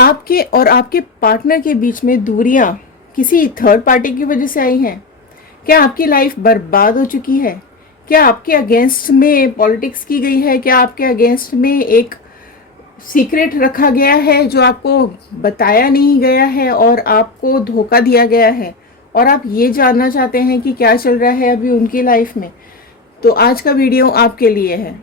आपके और आपके पार्टनर के बीच में दूरियां किसी थर्ड पार्टी की वजह से आई हैं? क्या आपकी लाइफ बर्बाद हो चुकी है? क्या आपके अगेंस्ट में पॉलिटिक्स की गई है? क्या आपके अगेंस्ट में एक सीक्रेट रखा गया है जो आपको बताया नहीं गया है और आपको धोखा दिया गया है, और आप ये जानना चाहते हैं कि क्या चल रहा है अभी उनकी लाइफ में? तो आज का वीडियो आपके लिए है।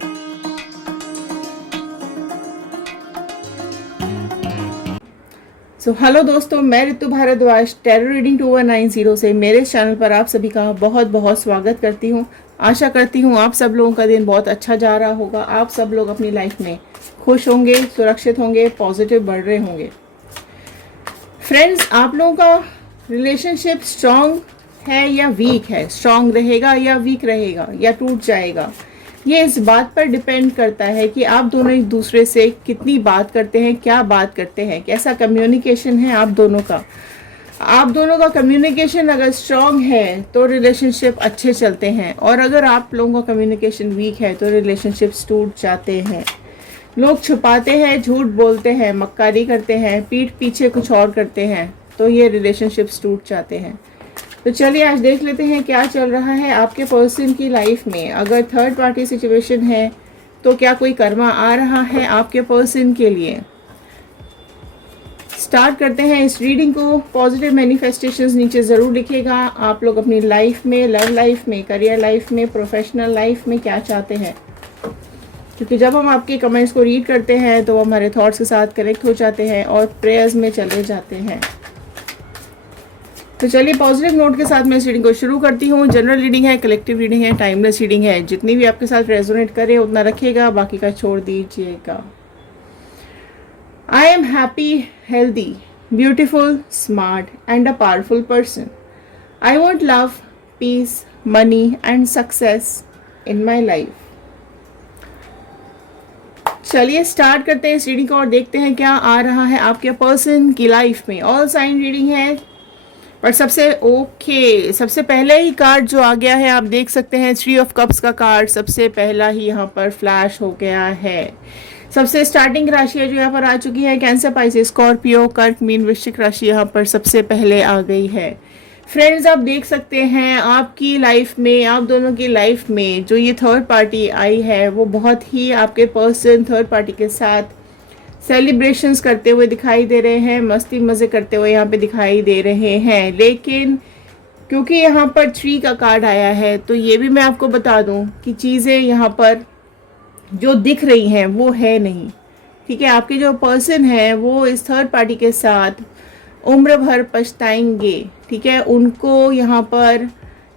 हेलो दोस्तों, मैं ऋतु भारद्वाज टेरर रीडिंग 2190 से मेरे चैनल पर आप सभी का बहुत बहुत स्वागत करती हूँ। आशा करती हूँ आप सब लोगों का दिन बहुत अच्छा जा रहा होगा। आप सब लोग अपनी लाइफ में खुश होंगे, सुरक्षित होंगे, पॉजिटिव बढ़ रहे होंगे। फ्रेंड्स, आप लोगों का रिलेशनशिप स्ट्रांग है या वीक है? स्ट्रांग रहेगा या वीक रहेगा या टूट जाएगा? ये इस बात पर डिपेंड करता है कि आप दोनों एक दूसरे से कितनी बात करते हैं, क्या बात करते हैं, कैसा कम्युनिकेशन है आप दोनों का। आप दोनों का कम्युनिकेशन अगर स्ट्रांग है तो रिलेशनशिप अच्छे चलते हैं, और अगर आप लोगों का कम्युनिकेशन वीक है तो रिलेशनशिप्स टूट जाते हैं। लोग छुपाते हैं, झूठ बोलते हैं, मक्कारी करते हैं, पीठ पीछे कुछ और करते हैं, तो ये रिलेशनशिप्स टूट जाते हैं। तो चलिए आज देख लेते हैं क्या चल रहा है आपके पर्सन की लाइफ में। अगर थर्ड पार्टी सिचुएशन है तो क्या कोई कर्मा आ रहा है आपके पर्सन के लिए? स्टार्ट करते हैं इस रीडिंग को। पॉजिटिव मैनिफेस्टेशंस नीचे ज़रूर लिखिएगा। आप लोग अपनी लाइफ में, लव लाइफ में, करियर लाइफ में, प्रोफेशनल लाइफ में क्या चाहते हैं, क्योंकि जब हम आपके कमेंट्स को रीड करते हैं तो हमारे थॉट्स के साथ कनेक्ट हो जाते हैं और प्रेयर्स में चले जाते हैं। तो चलिए पॉजिटिव नोट के साथ मैं इस रीडिंग को शुरू करती हूँ। जनरल रीडिंग है, कलेक्टिव रीडिंग है, टाइमलेस रीडिंग है। जितनी भी आपके साथ रेजोनेट करे उतना रखिएगा, बाकी का छोड़ दीजिएगा। I am happy, healthy, beautiful, smart and a powerful person. I want love, peace, money and success in my life. चलिए स्टार्ट करते हैं इस रीडिंग को और देखते हैं क्या आ रहा है आपके पर्सन की लाइफ में। ऑल साइन रीडिंग है, पर सबसे पहले ही कार्ड जो आ गया है आप देख सकते हैं, 3 ऑफ कप्स का कार्ड सबसे पहला ही यहाँ पर फ्लैश हो गया है। सबसे स्टार्टिंग राशि है जो यहाँ पर आ चुकी है, कैंसर, पाइसेस, स्कॉर्पियो, कर्क, मीन, वृश्चिक राशि यहाँ पर सबसे पहले आ गई है। फ्रेंड्स, आप देख सकते हैं आपकी लाइफ में, आप दोनों की लाइफ में जो ये थर्ड पार्टी आई है वो बहुत ही आपके पर्सन थर्ड पार्टी के साथ सेलिब्रेशंस करते हुए दिखाई दे रहे हैं, मस्ती मज़े करते हुए यहाँ पे दिखाई दे रहे हैं। लेकिन क्योंकि यहाँ पर 3 का कार्ड आया है तो ये भी मैं आपको बता दूँ कि चीज़ें यहाँ पर जो दिख रही हैं वो है नहीं। ठीक है, आपके जो पर्सन है वो इस थर्ड पार्टी के साथ उम्र भर पछताएंगे। ठीक है, उनको यहाँ पर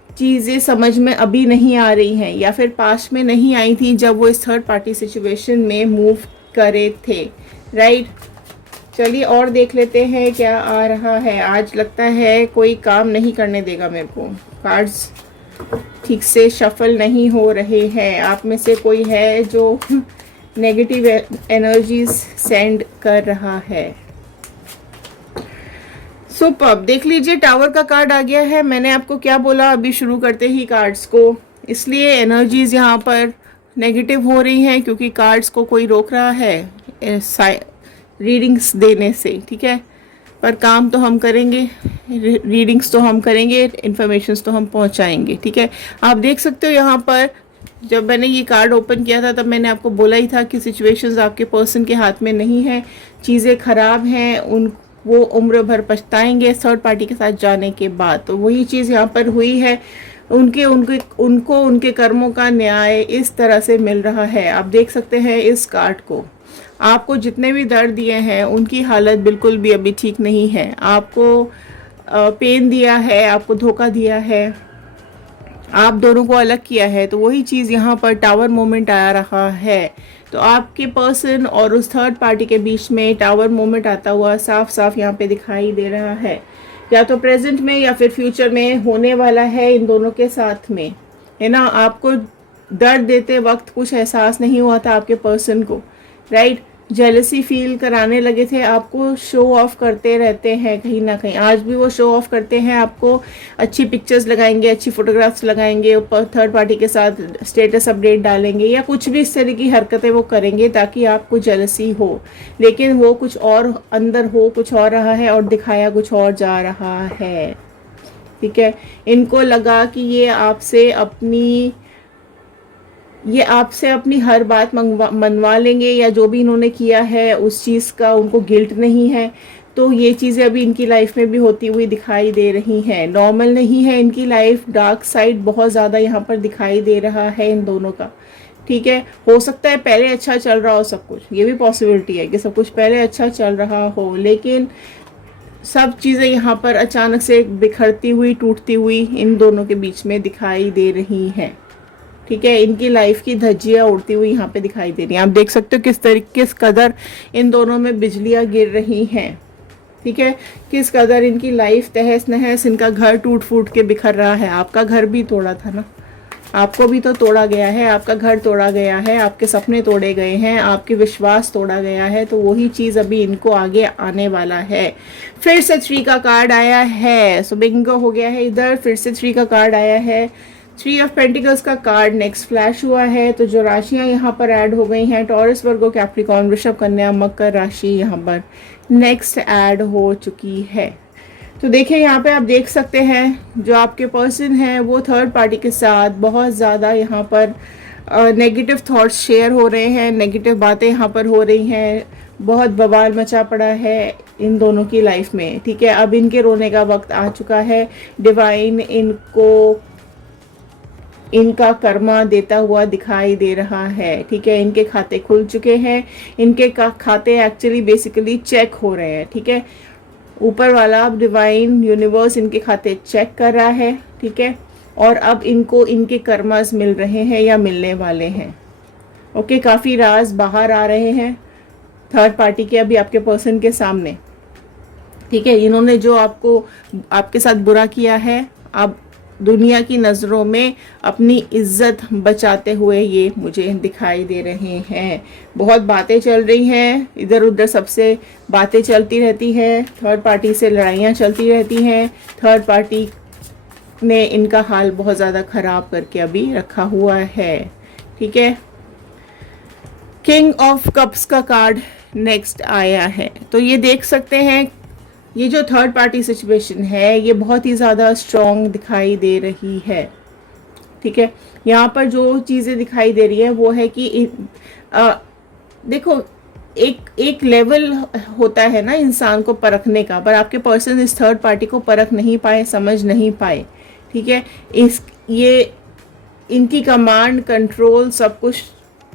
चीज़ें समझ में अभी नहीं आ रही हैं, या फिर पास्ट में नहीं आई थी जब वो इस थर्ड पार्टी सिचुएशन में मूव करे थे। राइट, चलिए और देख लेते हैं क्या आ रहा है। आज लगता है कोई काम नहीं करने देगा मेरे को। कार्ड्स ठीक से शफल नहीं हो रहे हैं। आप में से कोई है जो नेगेटिव एनर्जीज सेंड कर रहा है। सुपर, देख लीजिए टावर का कार्ड आ गया है। मैंने आपको क्या बोला अभी शुरू करते ही कार्ड्स को, इसलिए एनर्जीज यहाँ पर नेगेटिव हो रही हैं क्योंकि कार्ड्स को कोई रोक रहा है रीडिंग्स देने से। ठीक है, पर काम तो हम करेंगे, रीडिंग्स तो हम करेंगे, इन्फॉर्मेशंस तो हम पहुंचाएंगे। ठीक है, आप देख सकते हो यहाँ पर जब मैंने ये कार्ड ओपन किया था तब मैंने आपको बोला ही था कि सिचुएशंस आपके पर्सन के हाथ में नहीं है, चीज़ें खराब हैं, वो उम्र भर पछताएंगे थर्ड पार्टी के साथ जाने के बाद। तो वही चीज़ यहाँ पर हुई है। उनको उनके कर्मों का न्याय इस तरह से मिल रहा है। आप देख सकते हैं इस कार्ड को, आपको जितने भी दर्द दिए हैं उनकी हालत बिल्कुल भी अभी ठीक नहीं है। आपको पेन दिया है, आपको धोखा दिया है, आप दोनों को अलग किया है, तो वही चीज़ यहाँ पर टावर मोमेंट आ रहा है। तो आपके पर्सन और उस थर्ड पार्टी के बीच में टावर मोमेंट आता हुआ साफ साफ यहाँ पे दिखाई दे रहा है। या तो प्रेजेंट में या फिर फ्यूचर में होने वाला है इन दोनों के साथ में, है ना। आपको दर्द देते वक्त कुछ एहसास नहीं हुआ था आपके पर्सन को, राइट। जेलसी फील कराने लगे थे, आपको शो ऑफ करते रहते हैं कहीं ना कहीं, आज भी वो शो ऑफ करते हैं आपको। अच्छी पिक्चर्स लगाएंगे, अच्छी फोटोग्राफ्स लगाएंगे, ऊपर थर्ड पार्टी के साथ स्टेटस अपडेट डालेंगे या कुछ भी इस तरह की हरकतें वो करेंगे ताकि आपको जेलसी हो, लेकिन वो कुछ और अंदर हो कुछ और रहा है और दिखाया कुछ और जा रहा है। ठीक है, इनको लगा कि ये आपसे अपनी हर बात मनवा लेंगे, या जो भी इन्होंने किया है उस चीज़ का उनको गिल्ट नहीं है, तो ये चीज़ें अभी इनकी लाइफ में भी होती हुई दिखाई दे रही हैं। नॉर्मल नहीं है इनकी लाइफ, डार्क साइड बहुत ज़्यादा यहाँ पर दिखाई दे रहा है इन दोनों का। ठीक है, हो सकता है पहले अच्छा चल रहा हो सब कुछ, ये भी पॉसिबिलिटी है कि सब कुछ पहले अच्छा चल रहा हो, लेकिन सब चीज़ें यहाँ पर अचानक से बिखरती हुई टूटती हुई इन दोनों के बीच में दिखाई दे रही हैं। ठीक है, इनकी लाइफ की धज्जियाँ उड़ती हुई यहाँ पे दिखाई दे रही हैं। आप देख सकते हो किस कदर इन दोनों में बिजलियाँ गिर रही हैं। ठीक है, किस कदर इनकी लाइफ तहस नहस, इनका घर टूट फूट के बिखर रहा है। आपका घर भी तोड़ा था ना, आपको भी तो तोड़ा गया है, आपका घर तोड़ा गया है, आपके सपने तोड़े गए हैं, आपके विश्वास तोड़ा गया है, तो वही चीज़ अभी इनको आगे आने वाला है। फिर से 3 का कार्ड आया है, सो बिंगो हो गया है इधर, फिर से 3 का कार्ड आया है। 3 ऑफ पेंटिकल्स का कार्ड नेक्स्ट फ्लैश हुआ है, तो जो राशियां यहाँ पर ऐड हो गई हैं, टॉरस, वर्गो, कैप्रिकॉर्न, वृषभ, कन्या, मकर राशि यहाँ पर नेक्स्ट ऐड हो चुकी है। तो देखिए यहाँ पे आप देख सकते हैं जो आपके पर्सन हैं वो थर्ड पार्टी के साथ बहुत ज़्यादा यहाँ पर नेगेटिव थॉट्स शेयर हो रहे हैं, नेगेटिव बातें यहाँ पर हो रही हैं, बहुत बवाल मचा पड़ा है इन दोनों की लाइफ में। ठीक है, अब इनके रोने का वक्त आ चुका है। डिवाइन इनको इनका कर्मा देता हुआ दिखाई दे रहा है। ठीक है, इनके खाते खुल चुके हैं, इनके खाते एक्चुअली बेसिकली चेक हो रहे हैं। ठीक है, ऊपर वाला अब डिवाइन यूनिवर्स इनके खाते चेक कर रहा है। ठीक है, और अब इनको इनके कर्मास मिल रहे हैं या मिलने वाले हैं। ओके, काफ़ी राज बाहर आ रहे हैं थर्ड पार्टी के अभी आपके पर्सन के सामने। ठीक है, इन्होंने जो आपके साथ बुरा किया है, अब दुनिया की नज़रों में अपनी इज्जत बचाते हुए ये मुझे दिखाई दे रहे हैं। बहुत बातें चल रही हैं, इधर उधर सबसे बातें चलती रहती हैं, थर्ड पार्टी से लड़ाइयाँ चलती रहती हैं। थर्ड पार्टी ने इनका हाल बहुत ज़्यादा ख़राब करके अभी रखा हुआ है। ठीक है, किंग ऑफ कप्स का कार्ड नेक्स्ट आया है, तो ये देख सकते हैं ये जो थर्ड पार्टी सिचुएशन है ये बहुत ही ज़्यादा स्ट्रॉन्ग दिखाई दे रही है। ठीक है, यहाँ पर जो चीज़ें दिखाई दे रही है वो है कि देखो एक लेवल होता है ना इंसान को परखने का, पर आपके पर्सन इस थर्ड पार्टी को परख नहीं पाए, समझ नहीं पाए। ठीक है, ये इनकी कमांड कंट्रोल सब कुछ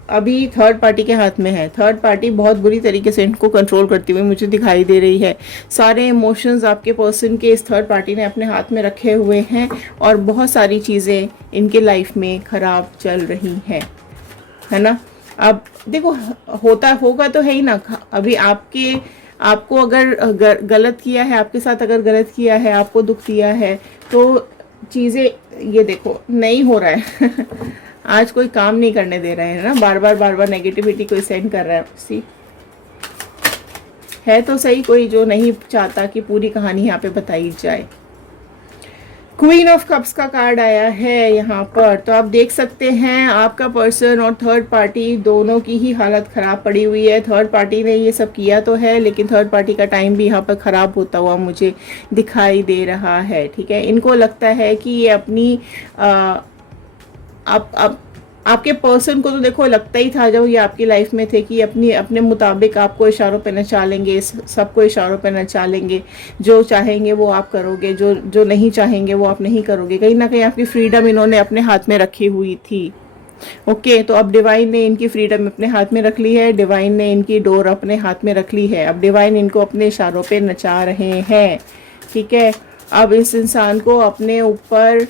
अभी थर्ड पार्टी के हाथ में है। थर्ड पार्टी बहुत बुरी तरीके से इनको कंट्रोल करती हुई मुझे दिखाई दे रही है। सारे इमोशंस आपके पर्सन के इस थर्ड पार्टी ने अपने हाथ में रखे हुए हैं और बहुत सारी चीज़ें इनके लाइफ में ख़राब चल रही हैं, है ना। अब देखो होगा तो है ही ना। अभी आपको अगर गलत किया है, आपके साथ अगर गलत किया है, आपको दुख दिया है, तो चीज़ें ये देखो नहीं हो रहा है आज कोई काम नहीं करने दे रहे हैं ना, बार बार नेगेटिविटी कोई सेंड कर रहा है। सी है तो सही कोई जो नहीं चाहता कि पूरी कहानी यहाँ पे बताई जाए। क्वीन ऑफ कप्स का कार्ड आया है यहाँ पर, तो आप देख सकते हैं आपका पर्सन और थर्ड पार्टी दोनों की ही हालत ख़राब पड़ी हुई है। थर्ड पार्टी ने ये सब किया तो है, लेकिन थर्ड पार्टी का टाइम भी यहाँ पर ख़राब होता हुआ मुझे दिखाई दे रहा है। ठीक है, इनको लगता है कि ये अपनी आपके पर्सन को तो देखो लगता ही था जब ये आपकी लाइफ में थे कि अपने मुताबिक आपको इशारों पे नचा लेंगे, सबको इशारों पे नचा लेंगे। जो चाहेंगे वो आप करोगे, जो नहीं चाहेंगे वो आप नहीं करोगे। कहीं ना कहीं आपकी फ्रीडम इन्होंने अपने हाथ में रखी हुई थी। ओके, तो अब डिवाइन ने इनकी फ्रीडम अपने हाथ में रख ली है, डिवाइन ने इनकी डोर अपने हाथ में रख ली है। अब डिवाइन इनको अपने इशारों पे नचा रहे हैं। ठीक है, अब इस इंसान को अपने ऊपर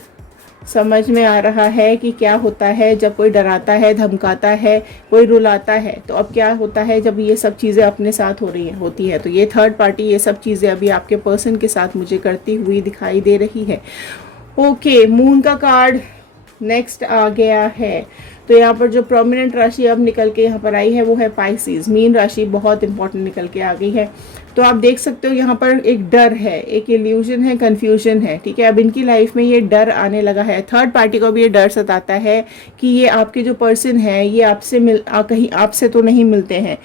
समझ में आ रहा है कि क्या होता है जब कोई डराता है, धमकाता है, कोई रुलाता है, तो अब क्या होता है जब ये सब चीज़ें अपने साथ होती है। तो ये थर्ड पार्टी ये सब चीज़ें अभी आपके पर्सन के साथ मुझे करती हुई दिखाई दे रही है। ओके, मून का कार्ड नेक्स्ट आ गया है। तो यहाँ पर जो प्रोमिनेंट राशि अब निकल के यहाँ पर आई है वो है पाइसेस, मीन राशि बहुत इंपॉर्टेंट निकल के आ गई है। तो आप देख सकते हो यहाँ पर एक डर है, एक इल्यूजन है, कंफ्यूजन है, ठीक है। अब इनकी लाइफ में ये डर आने लगा है, थर्ड पार्टी को भी ये डर सताता है कि ये आपके जो पर्सन है ये आपसे कहीं आपसे तो नहीं मिलते हैं,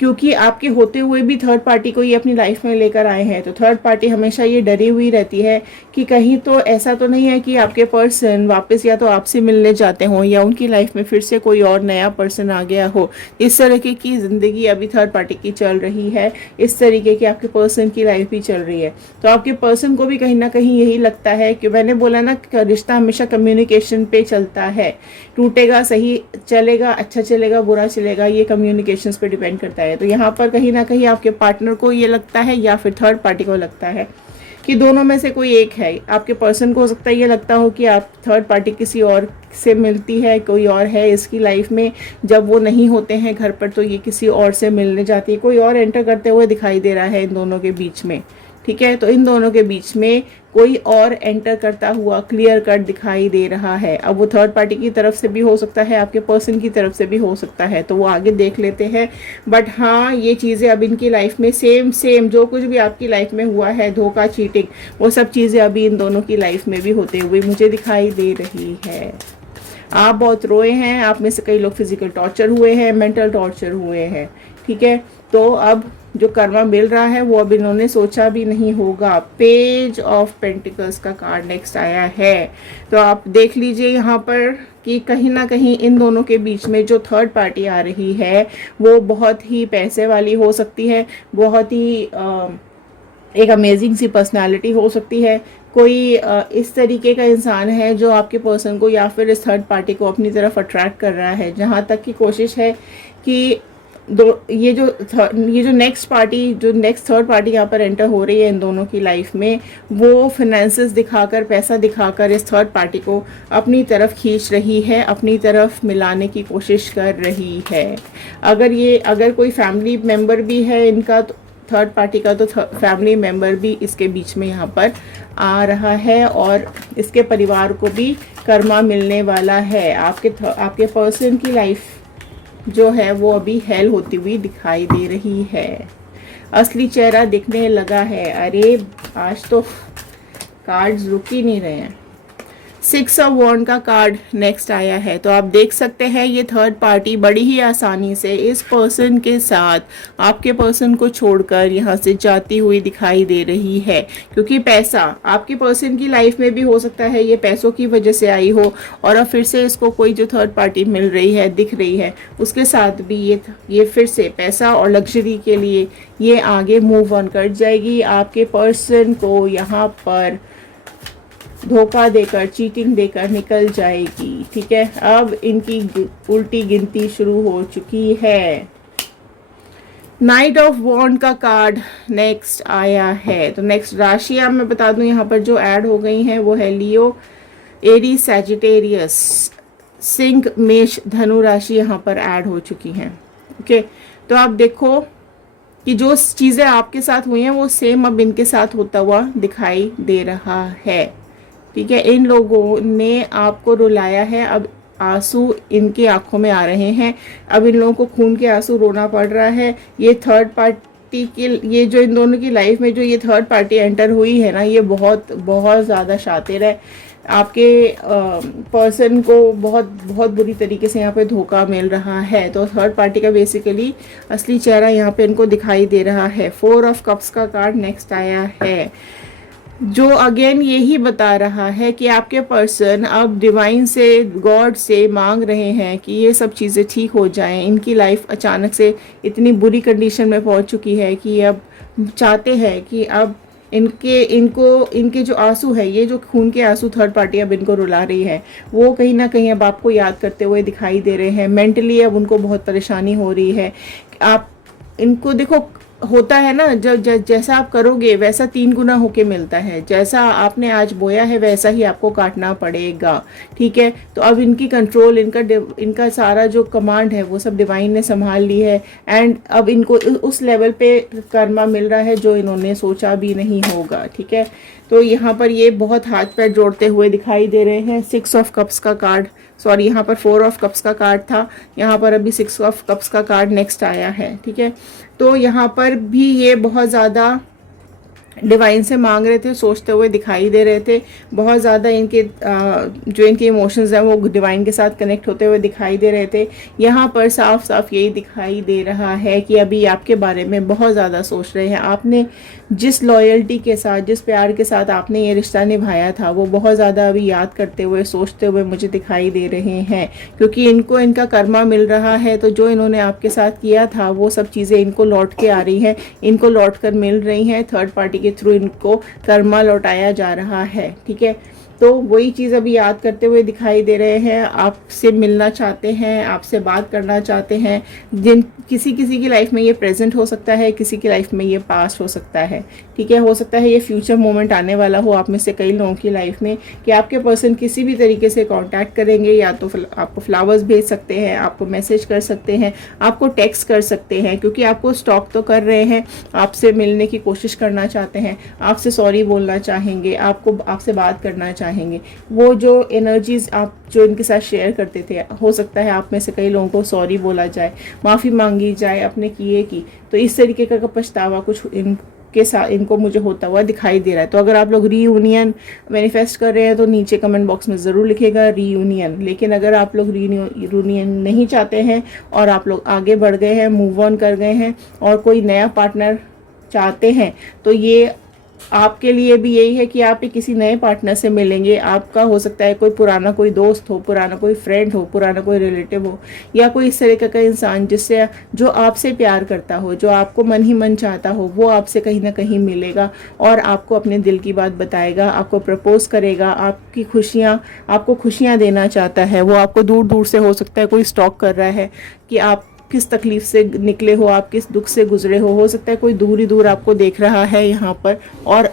क्योंकि आपके होते हुए भी थर्ड पार्टी को ये अपनी लाइफ में लेकर आए हैं। तो थर्ड पार्टी हमेशा ये डरी हुई रहती है कि कहीं तो ऐसा तो नहीं है कि आपके पर्सन वापस या तो आपसे मिलने जाते हों या उनकी लाइफ में फिर से कोई और नया पर्सन आ गया हो। इस तरीके की ज़िंदगी अभी थर्ड पार्टी की चल रही है, इस तरीके की आपके पर्सन की लाइफ भी चल रही है। तो आपके पर्सन को भी कहीं ना कहीं यही लगता है कि मैंने बोला ना, रिश्ता हमेशा कम्युनिकेशन पे चलता है, टूटेगा सही चलेगा, अच्छा चलेगा बुरा चलेगा, ये कम्युनिकेशंस पे डिपेंड करता है। तो यहाँ पर कहीं ना कहीं आपके पार्टनर को ये लगता है या फिर थर्ड पार्टी को लगता है कि दोनों में से कोई एक है। आपके पर्सन को हो सकता है ये लगता हो कि आप थर्ड पार्टी किसी और से मिलती है, कोई और है इसकी लाइफ में, जब वो नहीं होते हैं घर पर तो ये किसी और से मिलने जाती है, कोई और एंटर करते हुए दिखाई दे रहा है इन दोनों के बीच में, ठीक है। तो इन दोनों के बीच में कोई और एंटर करता हुआ क्लियर कट दिखाई दे रहा है। अब वो थर्ड पार्टी की तरफ से भी हो सकता है, आपके पर्सन की तरफ से भी हो सकता है, तो वो आगे देख लेते हैं। बट हाँ, ये चीज़ें अब इनकी लाइफ में सेम जो कुछ भी आपकी लाइफ में हुआ है, धोखा, चीटिंग, वो सब चीज़ें अभी इन दोनों की लाइफ में भी होते हुए मुझे दिखाई दे रही है। आप बहुत रोए हैं, आप में से कई लोग फिजिकल टॉर्चर हुए हैं, मेंटल टॉर्चर हुए हैं, ठीक है। तो अब जो कर्मा मिल रहा है वो अब इन्होंने सोचा भी नहीं होगा। पेज ऑफ पेंटिकल्स का कार्ड नेक्स्ट आया है। तो आप देख लीजिए यहाँ पर कि कहीं ना कहीं इन दोनों के बीच में जो थर्ड पार्टी आ रही है वो बहुत ही पैसे वाली हो सकती है, बहुत ही एक अमेजिंग सी पर्सनालिटी हो सकती है। कोई इस तरीके का इंसान है जो आपके पर्सन को या फिर इस थर्ड पार्टी को अपनी तरफ अट्रैक्ट कर रहा है। जहाँ तक की कोशिश है कि ये जो नेक्स्ट थर्ड पार्टी यहाँ पर एंटर हो रही है इन दोनों की लाइफ में, वो फाइनेंसेस दिखाकर, पैसा दिखाकर इस थर्ड पार्टी को अपनी तरफ खींच रही है, अपनी तरफ मिलाने की कोशिश कर रही है। अगर कोई फैमिली मेम्बर भी है इनका, तो थर्ड पार्टी का, तो फैमिली मेम्बर भी इसके बीच में यहाँ पर आ रहा है और इसके परिवार को भी कर्मा मिलने वाला है। आपके पर्सन की लाइफ जो है वो अभी हेल होती हुई दिखाई दे रही है, असली चेहरा दिखने लगा है। अरे आज तो कार्ड्स रुक ही नहीं रहे हैं। 6 ऑफ वॉन्ड का कार्ड नेक्स्ट आया है। तो आप देख सकते हैं ये थर्ड पार्टी बड़ी ही आसानी से इस पर्सन के साथ आपके पर्सन को छोड़कर यहाँ से जाती हुई दिखाई दे रही है, क्योंकि पैसा आपके पर्सन की लाइफ में भी हो सकता है ये पैसों की वजह से आई हो, और अब फिर से इसको कोई जो थर्ड पार्टी मिल रही है, दिख रही है, उसके साथ भी ये फिर से पैसा और लग्जरी के लिए ये आगे मूव ऑन कर जाएगी। आपके पर्सन को यहाँ पर धोखा देकर, चीटिंग देकर निकल जाएगी, ठीक है। अब इनकी उल्टी गिनती शुरू हो चुकी है। नाइट ऑफ वॉन्ड का कार्ड नेक्स्ट आया है। तो नेक्स्ट राशियां मैं बता दूं यहाँ पर जो ऐड हो गई हैं वो है लियो, एरीज, सैजिटेरियस, सिंह, मेष, धनु राशि यहाँ पर ऐड हो चुकी हैं, ओके। तो आप देखो कि जो चीज़ें आपके साथ हुई हैं वो सेम अब इनके साथ होता हुआ दिखाई दे रहा है, ठीक है। इन लोगों ने आपको रुलाया है, अब आंसू इनकी आंखों में आ रहे हैं, अब इन लोगों को खून के आंसू रोना पड़ रहा है। ये थर्ड पार्टी की, ये जो इन दोनों की लाइफ में जो ये थर्ड पार्टी एंटर हुई है ना, ये बहुत बहुत ज़्यादा शातिर है। आपके पर्सन को बहुत बहुत बुरी तरीके से यहाँ पे धोखा मिल रहा है। तो थर्ड पार्टी का बेसिकली असली चेहरा यहाँ पे इनको दिखाई दे रहा है। 4 ऑफ कप्स का कार्ड नेक्स्ट आया है, जो अगेन यही बता रहा है कि आपके पर्सन अब डिवाइन से, गॉड से मांग रहे हैं कि ये सब चीज़ें ठीक हो जाएं। इनकी लाइफ अचानक से इतनी बुरी कंडीशन में पहुंच चुकी है कि अब चाहते हैं कि अब इनके जो आंसू है, ये जो खून के आंसू थर्ड पार्टी अब इनको रुला रही है, वो कहीं ना कहीं अब आपको याद करते हुए दिखाई दे रहे हैं। मेंटली अब उनको बहुत परेशानी हो रही है। आप इनको देखो, होता है ना, जब जैसा आप करोगे वैसा 3 गुना होके मिलता है। जैसा आपने आज बोया है वैसा ही आपको काटना पड़ेगा, ठीक है। तो अब इनकी कंट्रोल, इनका सारा जो कमांड है वो सब डिवाइन ने संभाल ली है, एंड अब इनको उस लेवल पे कर्मा मिल रहा है जो इन्होंने सोचा भी नहीं होगा, ठीक है। तो यहाँ पर ये बहुत हाथ पैर जोड़ते हुए दिखाई दे रहे हैं। 6 ऑफ कप्स का कार्ड सॉरी, यहाँ पर 4 ऑफ कप्स का कार्ड था, यहाँ पर अभी 6 ऑफ कप्स का कार्ड नेक्स्ट आया है, ठीक है। तो यहाँ पर भी ये बहुत ज़्यादा डिवाइन से मांग रहे थे, सोचते हुए दिखाई दे रहे थे, बहुत ज़्यादा इनके जो इनके इमोशंस हैं वो डिवाइन के साथ कनेक्ट होते हुए दिखाई दे रहे थे। यहाँ पर साफ साफ यही दिखाई दे रहा है कि अभी आपके बारे में बहुत ज़्यादा सोच रहे हैं। आपने जिस लॉयल्टी के साथ, जिस प्यार के साथ आपने ये रिश्ता निभाया था, वो बहुत ज़्यादा अभी याद करते हुए, सोचते हुए मुझे दिखाई दे रहे हैं, क्योंकि इनको इनका कर्मा मिल रहा है। तो जो इन्होंने आपके साथ किया था वो सब चीज़ें इनको लौट के आ रही हैं, इनको लौट कर मिल रही हैं। थर्ड पार्टी के थ्रू इनको कर्मा लौटाया जा रहा है, ठीक है। तो वही चीज़ अभी याद करते हुए दिखाई दे रहे हैं, आपसे मिलना चाहते हैं, आपसे बात करना चाहते हैं। जिन किसी किसी की लाइफ में ये प्रेजेंट हो सकता है, किसी की लाइफ में ये पास्ट हो सकता है, ठीक है। हो सकता है ये फ्यूचर मोमेंट आने वाला हो आप में से कई लोगों की लाइफ में कि आपके पर्सन किसी भी तरीके से कांटेक्ट करेंगे, या तो आपको फ्लावर्स भेज सकते हैं, आपको मैसेज कर सकते हैं, आपको टेक्स्ट कर सकते हैं, क्योंकि आपको स्टॉक तो कर रहे हैं, आपसे मिलने की कोशिश करना चाहते हैं, आपसे सॉरी बोलना चाहेंगे, आपसे बात करना चाहेंगे। वो जो एनर्जीज आप जो इनके साथ शेयर करते थे, हो सकता है आप में से कई लोगों को सॉरी बोला जाए, माफ़ी मांगी जाए अपने किए की। तो इस तरीके का पछतावा कुछ इनके साथ इनको मुझे होता हुआ दिखाई दे रहा है। तो अगर आप लोग रीयूनियन मैनिफेस्ट कर रहे हैं तो नीचे कमेंट बॉक्स में ज़रूर लिखेगा रीयूनियन। लेकिन अगर आप लोग रीयूनियन नहीं चाहते हैं और आप लोग आगे बढ़ गए हैं, मूव ऑन कर गए हैं और कोई नया पार्टनर चाहते हैं, तो ये आपके लिए भी यही है कि आप किसी नए पार्टनर से मिलेंगे। आपका हो सकता है कोई पुराना कोई दोस्त हो, पुराना कोई फ्रेंड हो, पुराना कोई रिलेटिव हो, या कोई इस तरह का इंसान जिससे जो आपसे प्यार करता हो, जो आपको मन ही मन चाहता हो, वो आपसे कहीं ना कहीं मिलेगा और आपको अपने दिल की बात बताएगा, आपको प्रपोज करेगा, आपको खुशियाँ देना चाहता है। वो आपको दूर दूर से हो सकता है कोई स्टॉक कर रहा है कि आप किस तकलीफ से निकले हो, आप किस दुख से गुजरे हो सकता है कोई दूर ही दूर आपको देख रहा है यहाँ पर, और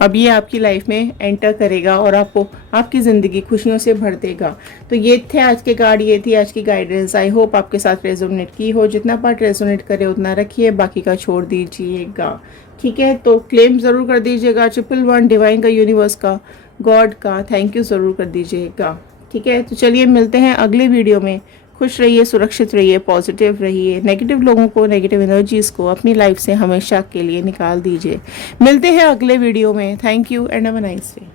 अब ये आपकी लाइफ में एंटर करेगा और आपको आपकी ज़िंदगी खुशियों से भर देगा। तो ये थे आज के कार्ड, ये थी आज की गाइडेंस। आई होप आपके साथ रेजोनेट की हो। जितना पार्ट रेजोनेट करे उतना रखिए, बाकी का छोड़ दीजिएगा, ठीक है। तो क्लेम ज़रूर कर दीजिएगा 111 डिवाइन का, यूनिवर्स का, गॉड का थैंक यू ज़रूर कर दीजिएगा, ठीक है। तो चलिए मिलते हैं अगले वीडियो में। खुश रहिए, सुरक्षित रहिए, पॉजिटिव रहिए, नेगेटिव लोगों को, नेगेटिव एनर्जीज़ को अपनी लाइफ से हमेशा के लिए निकाल दीजिए। मिलते हैं अगले वीडियो में। Thank you and have a nice day.